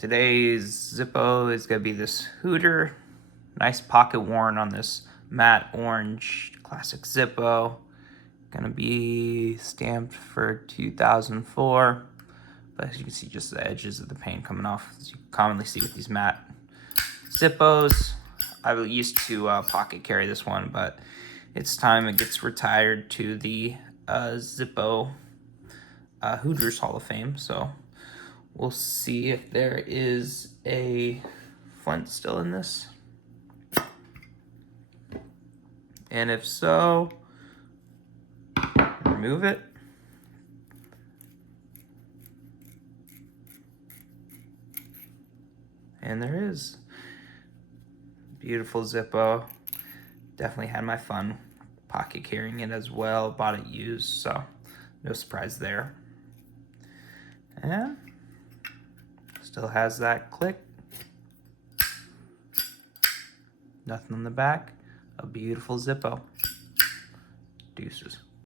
Today's Zippo is going to be this Hooter. Nice pocket worn on this matte orange classic Zippo. Going to be stamped for 2004. But as you can see, just the edges of the paint coming off, as you commonly see with these matte Zippos. I used to pocket carry this one, but it's time it gets retired to the Zippo Hooters Hall of Fame. So we'll see if there is a flint still in this. And if so, remove it. And there is. Beautiful Zippo. Definitely had my fun pocket carrying it as well. Bought it used, so no surprise there. And still has that click. Nothing on the back. A beautiful Zippo. Deuces.